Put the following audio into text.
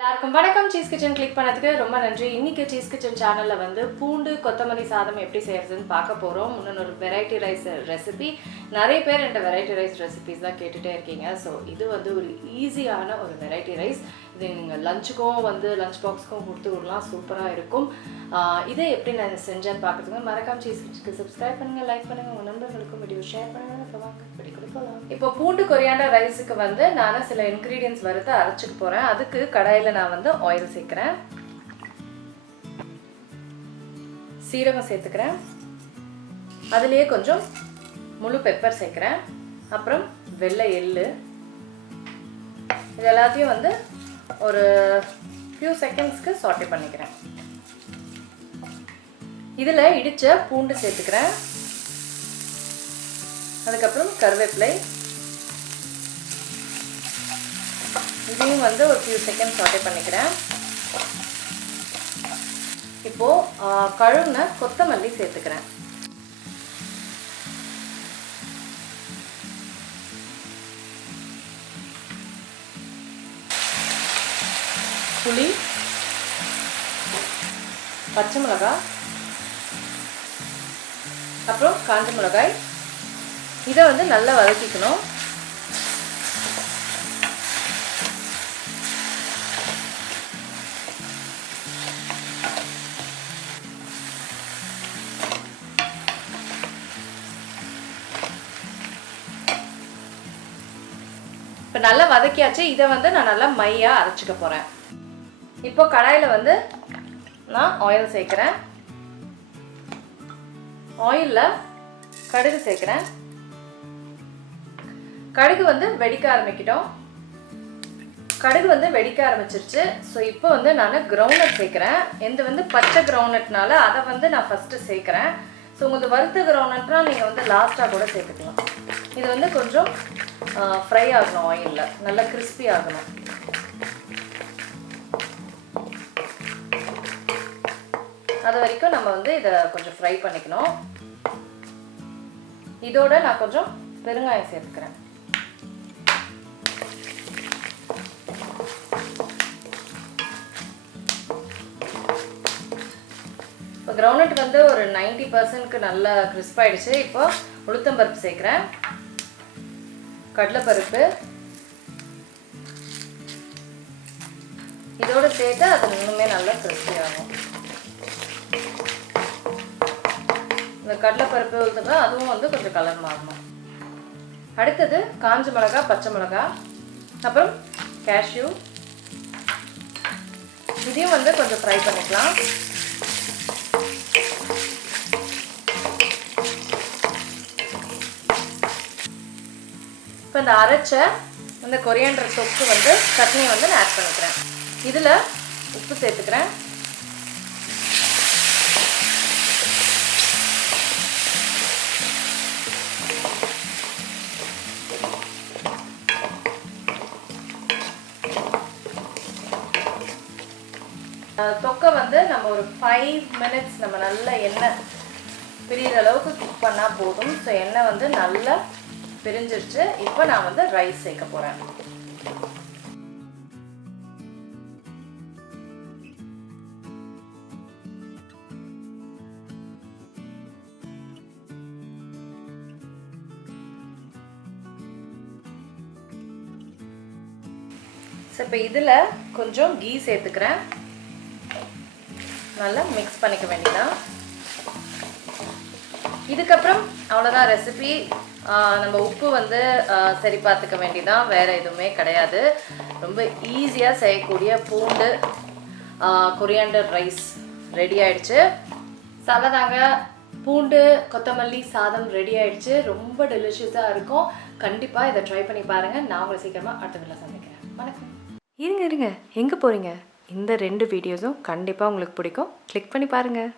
எல்லாருக்கும் வணக்கம். Cheese kitchen click பண்ணதுக்கு ரொம்ப நன்றி. இன்னைக்கு சீஸ் கிச்சன் சேனல்ல வந்து பூண்டு கொத்தமல்லி சாதம் எப்படி செய்யறதுன்னு பார்க்க போறோம். இன்னொரு வெரைட்டி ரைஸ் ரெசிபி. நிறைய பேர் இந்த வெரைட்டி ரைஸ் ரெசிபிஸ் தான் கேட்டுட்டே இருக்கீங்க. ஸோ இது வந்து ஒரு ஈஸியான ஒரு வெரைட்டி ரைஸ். இது நீங்கள் லஞ்சுக்கும் வந்து லஞ்ச் பாக்ஸ்க்கும் கொடுத்து விடலாம். சூப்பராக இருக்கும். இதை எப்படி நான் செஞ்சேன்னு பார்க்குறதுக்கு மறக்காம சீஸ் கிச்சனுக்கு சப்ஸ்கிரைப் பண்ணுங்க, லைக் பண்ணுங்க, உங்கள் நண்பர்களுக்கும் வீடியோ ஷேர் பண்ணுங்க. இப்போ பூண்டு கொரியாண்டர் ரைஸுக்கு வந்து நான் சில இன்க்ரீடியன்ஸ் வறுத்து அரைச்சிக்க போகிறேன். அதுக்கு கடாயில் நான் வந்து ஆயில் சேர்க்குறேன், சீரகம் சேர்த்துக்கிறேன், அதுலேயே கொஞ்சம் முழு பெப்பர் சேர்க்குறேன், அப்புறம் வெள்ளை எள்ளு. இது எல்லாத்தையும் வந்து ஒரு ஃபியூ செகண்ட்ஸ்க்கு சாட்டே பண்ணிக்கிறேன். இதில் இடித்த பூண்டு சேர்த்துக்கிறேன், அதுக்கப்புறம் கருவேப்பிலை. இதையும் வந்து ஒரு ஃபியூ செகண்ட் சாட்டே பண்ணிக்கிறேன். இப்போது கழுவுன கொத்தமல்லி சேர்த்துக்கிறேன். புளி, பச்சை மிளகாய், அப்புறம் காஞ்ச மிளகாய். இதை வந்து நல்லா வதக்கிக்கணும். இப்போ நல்லா வதக்கியாச்சு. இதை வந்து நான் நல்லா மையாக அரைச்சிக்க போகிறேன். இப்போ கடாயில் வந்து நான் ஆயில் சேர்க்குறேன். ஆயிலில் கடுகு சேர்க்குறேன். கடுகு வந்து வெடிக்க ஆரம்பிக்கிட்டோம். கடுகு வந்து வெடிக்க ஆரம்பிச்சிருச்சு. ஸோ இப்போ வந்து நான் கிரவுண்ட்நட் சேர்க்குறேன். எந்த வந்து பச்சை கிரவுண்ட்நட்னால அதை வந்து நான் ஃபஸ்ட்டு சேர்க்குறேன். ஸோ உங்களுக்கு வறுத்த கிரவுண்ட்நட்னால் நீங்கள் வந்து லாஸ்ட்டாக கூட சேர்த்துக்கலாம். இது வந்து கொஞ்சம் ஃப்ரை ஆகணும், ஆயிலில் நல்லா கிறிஸ்பி ஆகணும். அது வரைக்கும் நம்ம வந்து இதை கொஞ்சம் ஃப்ரை பண்ணிக்கணும். இதோட நான் கொஞ்சம் பெருங்காயம் சேர்த்துக்கிறேன். இப்போ கிரவுண்ட்நட் வந்து ஒரு 90%க்கு நல்லா கிறிஸ்ப் ஆயிடுச்சு. இப்போ உளுத்தம்பருப்பு சேர்க்குறேன், கடலைப்பருப்பு. இதோடு சேர்த்து அது இன்னுமே நல்லா கிறிஸ்பி ஆகும். இந்த கடலைப்பருப்பு உளுத்தம்பருப்பு அதுவும் வந்து கொஞ்சம் கலர் மாறணும். அடுத்தது காஞ்ச மிளகாய், பச்சை மிளகாய், அப்புறம் கேஷ்யூ. இதையும் வந்து கொஞ்சம் ஃப்ரை பண்ணிக்கலாம். இப்போ இந்த அரைச்ச இந்த கொரியாண்டர் தொக்கு வந்து சட்னி வந்து நான் ஆட் பண்ணிக்கிறேன். இதில் உப்பு சேர்த்துக்கிறேன், தொக்கை வந்து நம்ம ஒரு 5 minutes நம்ம நல்லா எண்ணெய் பிரிகிற அளவுக்கு குக் பண்ணால் போதும். ஸோ எண்ணெய் வந்து நல்லா பிரிஞ்சிருச்சு. இப்போ நான் வந்து ரைஸ் சேர்க்க போகிறேன். ஸோ இப்போ இதில் கொஞ்சம் கீ சேர்த்துக்கிறேன். நல்லா மிக்ஸ் பண்ணிக்க வேண்டியதான். இதுக்கப்புறம் அவ்வளோதான் ரெசிபி. நம்ம உப்பு வந்து சரி பார்த்துக்க வேண்டியதான், வேறு எதுவுமே கிடையாது. ரொம்ப ஈஸியாக செய்யக்கூடிய பூண்டு கொரியாண்டர் ரைஸ் ரெடி ஆயிடுச்சு. சாதாங்க பூண்டு கொத்தமல்லி சாதம் ரெடி ஆயிடுச்சு. ரொம்ப டெலிஷியஸாக இருக்கும். கண்டிப்பாக இதை ட்ரை பண்ணி பாருங்கள். நான் உங்களை சீக்கிரமாக அடுத்த வீட்டில் சந்திக்கிறேன். வணக்கம். இருங்க எங்கே போகிறீங்க? இந்த 2 வீடியோஸும் கண்டிப்பாக உங்களுக்கு பிடிக்கும். கிளிக் பண்ணி பாருங்கள்.